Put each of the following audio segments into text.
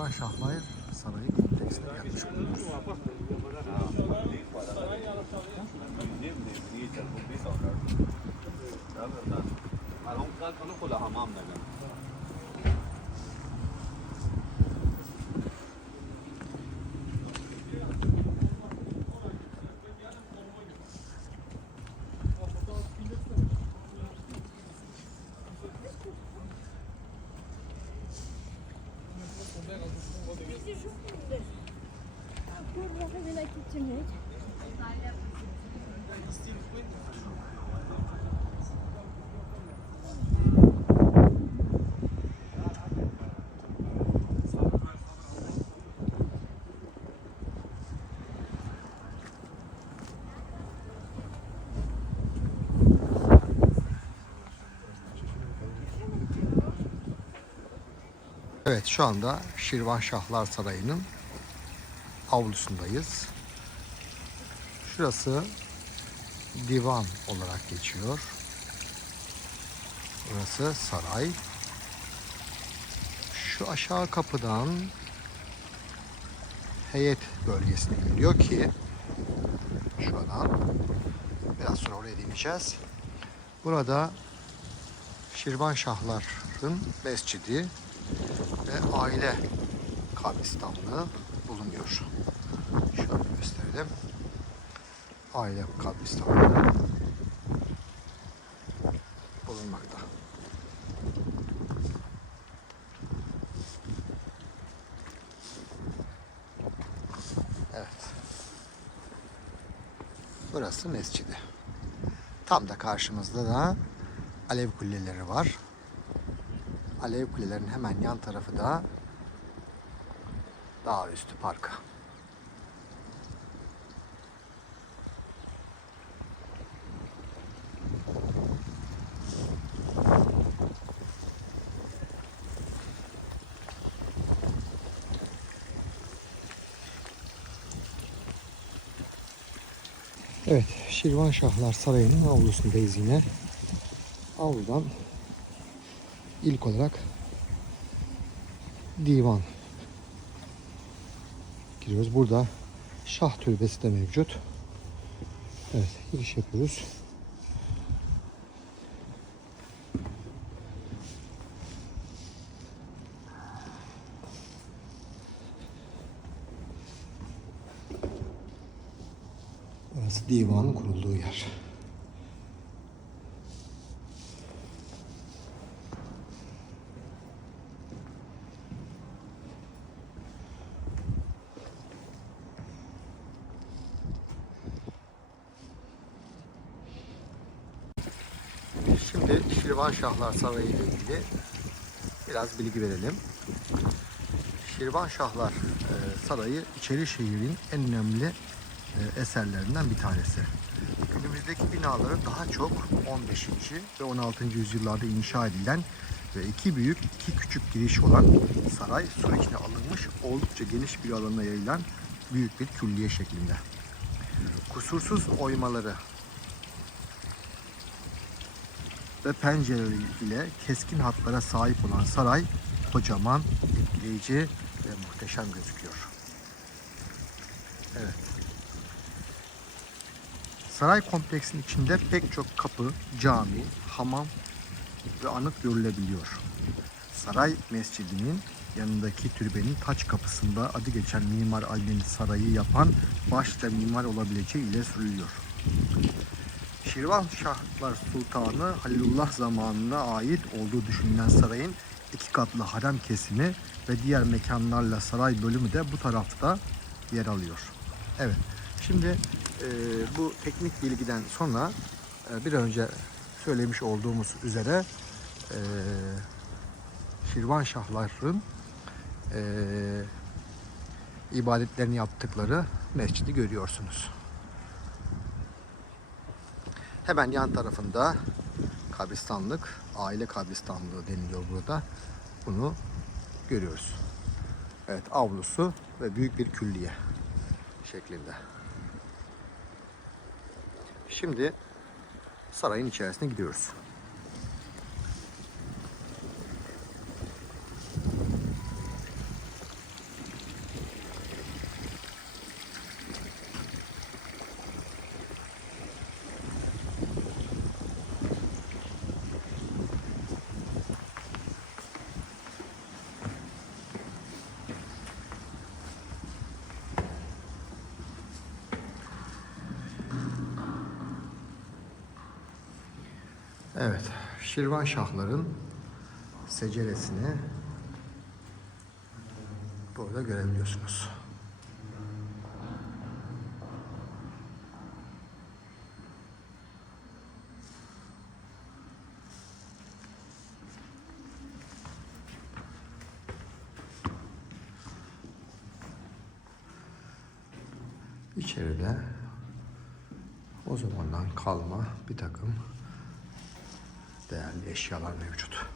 Şaban Şahlayır Sarayı kompleksine gelmiş bulunuyoruz. Alhamdulillah, onu kula hamam dedim. Evet şu anda Şirvanşahlar Sarayı'nın avlusundayız. Şurası divan olarak geçiyor. Burası saray. Şu aşağı kapıdan heyet bölgesine gidiyor ki şuradan biraz sonra oraya dinleyeceğiz. Burada Şirvan Şahlar'ın mescidi ve aile kabristanlığı bulunuyor. Şöyle gösterelim. Aile kabristanlığı bulunmakta. Evet. Burası mescidi. Tam da karşımızda da alev kuleleri var. Alev kulelerinin hemen yan tarafı da dağ üstü parkı. Evet, Şirvan Şahlar Sarayı'nın avlusundayız yine. Avludan ilk olarak divan giriyoruz. Burada Şah Türbesi de mevcut. Evet, giriş yapıyoruz. Burası divanın kurulduğu yer. Şimdi Şirvan Şahlar Sarayı ile ilgili biraz bilgi verelim. Şirvan Şahlar e, Sarayı İçerişehir'in en önemli e, eserlerinden bir tanesi. Günümüzdeki binaları daha çok 15. ve 16. yüzyıllarda inşa edilen ve iki büyük iki küçük giriş olan saray sur içine alınmış oldukça geniş bir alana yayılan büyük bir külliye şeklinde. Kusursuz oymaları ve pencereleri ile keskin hatlara sahip olan saray kocaman, etkileyici ve muhteşem gözüküyor. Evet. Saray kompleksinin içinde pek çok kapı, cami, hamam ve anıt görülebiliyor. Saray mescidinin yanındaki türbenin taç kapısında adı geçen Mimar Ali'nin sarayı yapan başta mimar olabileceği ile sürülüyor. Şirvan Şahlar Sultanı Halilullah zamanına ait olduğu düşünülen sarayın iki katlı harem kesimi ve diğer mekanlarla saray bölümü de bu tarafta yer alıyor. Evet, şimdi e, bu teknik bilgiden sonra e, bir önce söylemiş olduğumuz üzere e, Şirvan Şahlar'ın e, ibadetlerini yaptıkları mescidi görüyorsunuz. Hemen yan tarafında kabristanlık, aile kabristanlığı deniliyor burada. Bunu görüyoruz. Evet, avlusu ve büyük bir külliye şeklinde. Şimdi sarayın içerisine gidiyoruz. Evet, Şirvan Şahların seceresini burada görebiliyorsunuz. İçeride o zamandan kalma bir takım değerli eşyalar mevcut.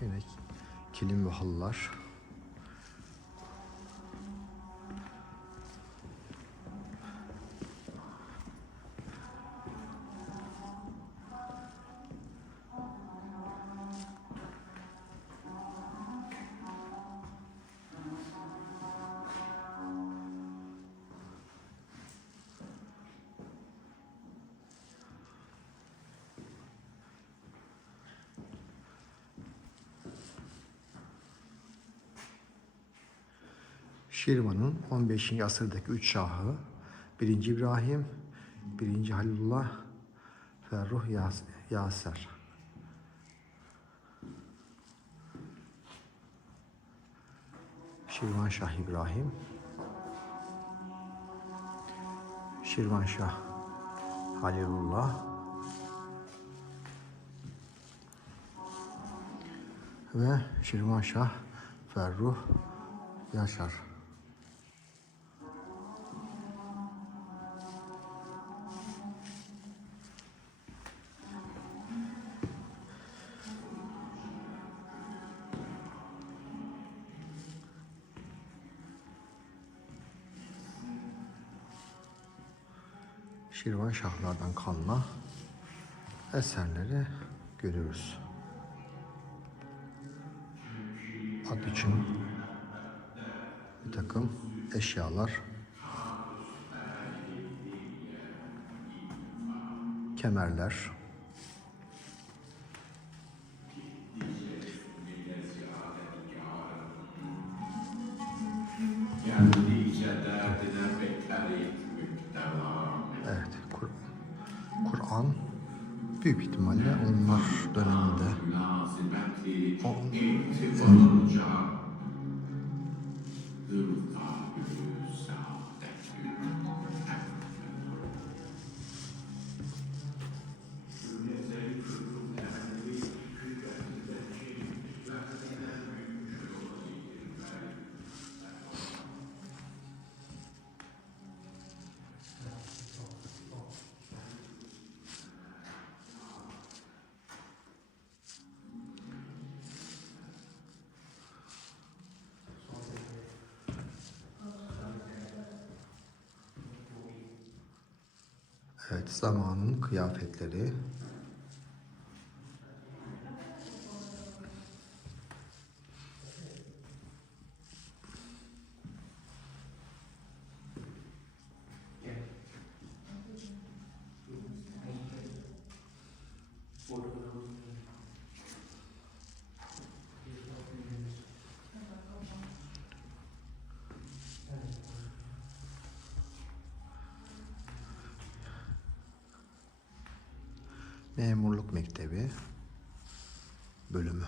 Yine kilim ve halılar. Şirvan'ın 15. asırdaki üç şahı 1. İbrahim, 1. Halilullah, Ferruh Yas Yaser. Şirvan Şah İbrahim, Şirvan Şah Halilullah ve Şirvan Şah Ferruh Yaşar. Şirvan Şahlardan kalma eserleri görüyoruz. At için bir takım eşyalar, kemerler, derdine büyük ihtimalle onlar döneminde. O, evet zamanın kıyafetleri, memurluk mektebi bölümü.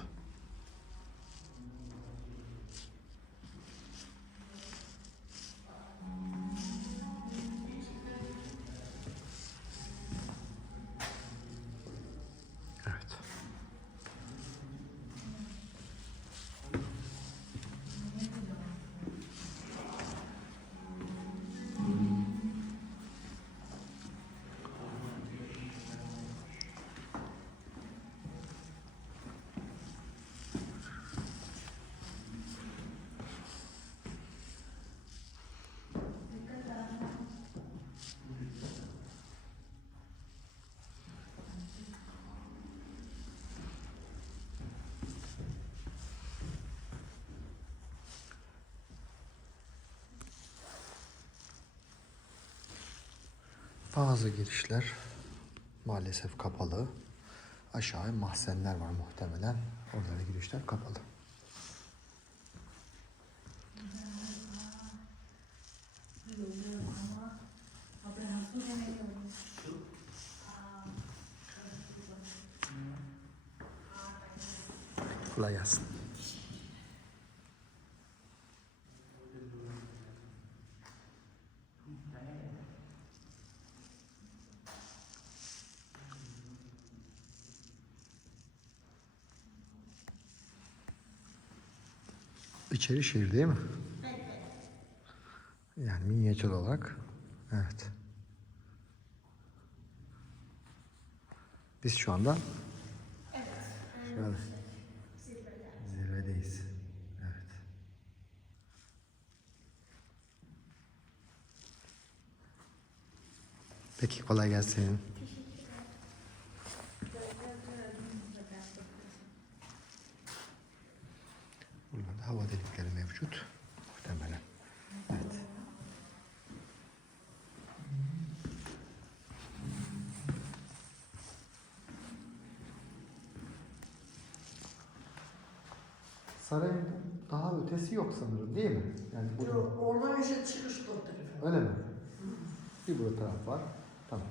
Bazı girişler maalesef kapalı. Aşağı mahzenler var muhtemelen. Oralara girişler kapalı. Kolay gelsin. İçeri şehir değil mi? Yani minyatür olarak. Evet. Biz şu anda Şöyle. Zirvedeyiz. Evet. Peki kolay gelsin. Burada da hava delikleri mevcut. Muhtemelen. Evet. Sarayın daha ötesi yok sanırım değil mi? Yani burada. Yok, oradan işte çıkış bu tarafa. Öyle mi? Bir burada taraf var. Tamam.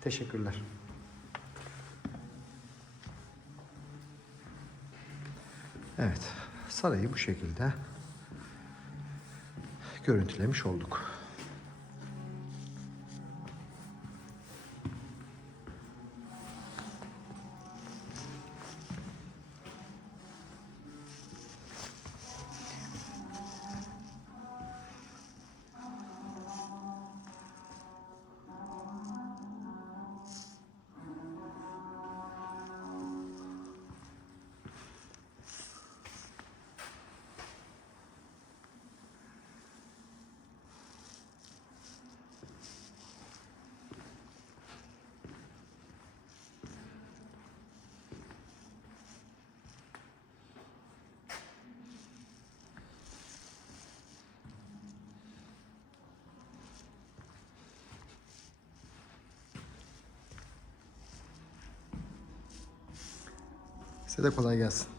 Teşekkürler. Evet. Sarayı bu şekilde görüntülemiş olduk. Size de kolay gelsin.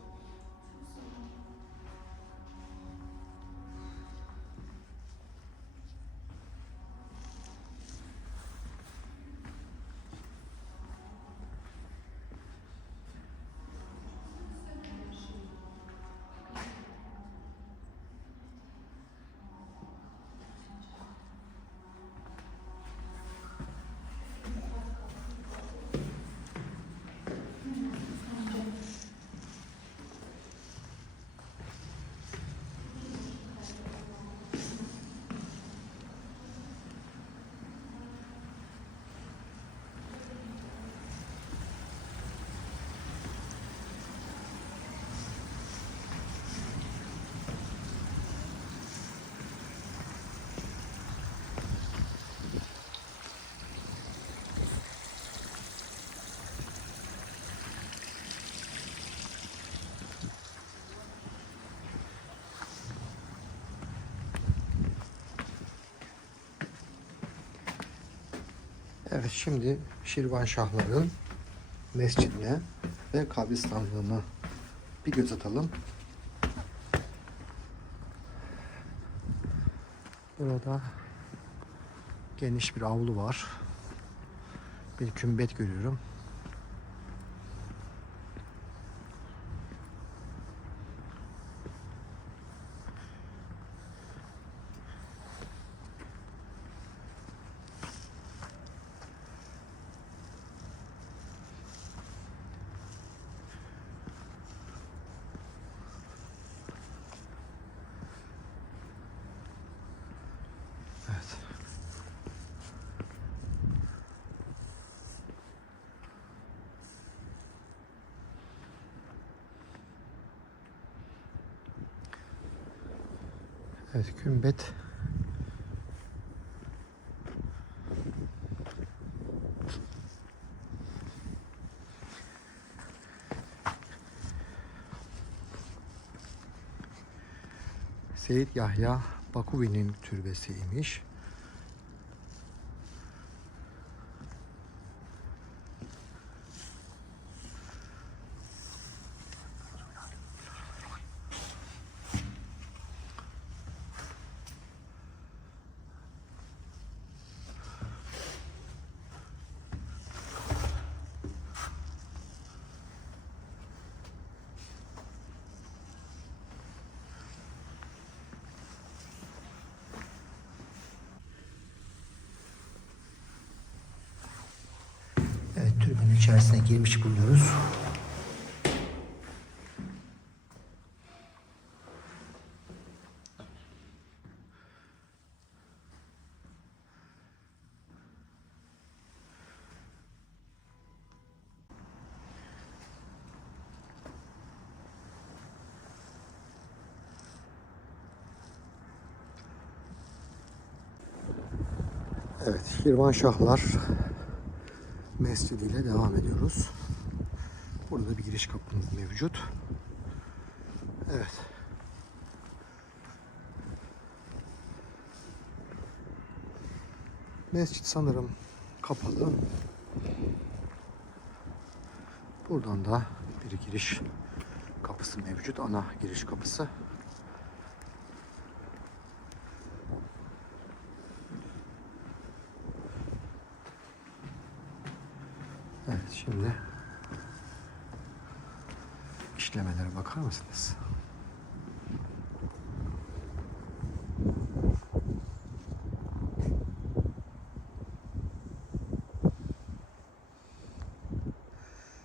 Evet şimdi Şirvan Şahların mescidine ve kabristanlığına bir göz atalım. Burada geniş bir avlu var. Bir kümbet görüyorum. Evet kümbet Seyit Yahya Bakuvi'nin türbesiymiş. Türbenin içerisine girmiş bulunuyoruz. Evet, Şirvanşahlar Mescidi ile devam ediyoruz. Burada bir giriş kapımız mevcut. Evet. Mescit sanırım kapalı. Buradan da bir giriş kapısı mevcut. Ana giriş kapısı. Evet şimdi işlemelere bakar mısınız?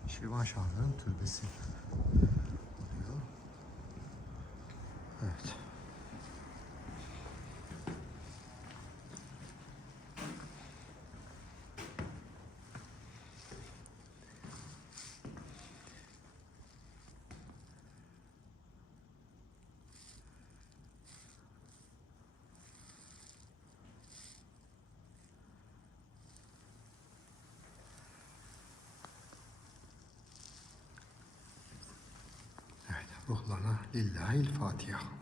Şirvan Şahlar'ın türbesi oluyor. Evet. Lillahil Fatiha.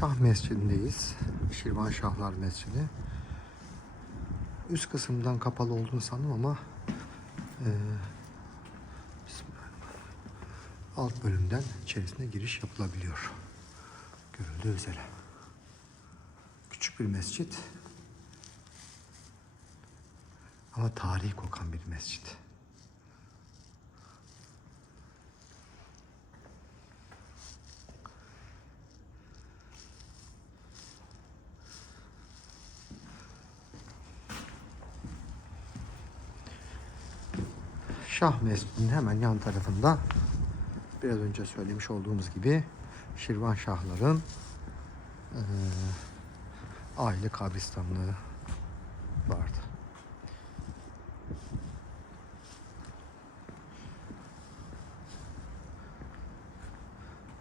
Şah Mescidi'ndeyiz. Şirvan Şahlar Mescidi. Üst kısımdan kapalı olduğunu sandım ama Bismillahirrahmanirrahim. alt bölümden içerisine giriş yapılabiliyor. Görüldüğü üzere. Küçük bir mescit. Ama tarihi kokan bir mescit. Şah Mescidi'nin hemen yan tarafında biraz önce söylemiş olduğumuz gibi Şirvan Şahların eee, aile kabristanlığı vardı.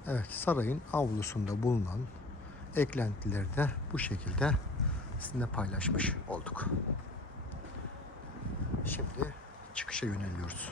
Evet, sarayın avlusunda bulunan eklentileri de bu şekilde sizinle paylaşmış olduk. Şimdi yöneliyoruz.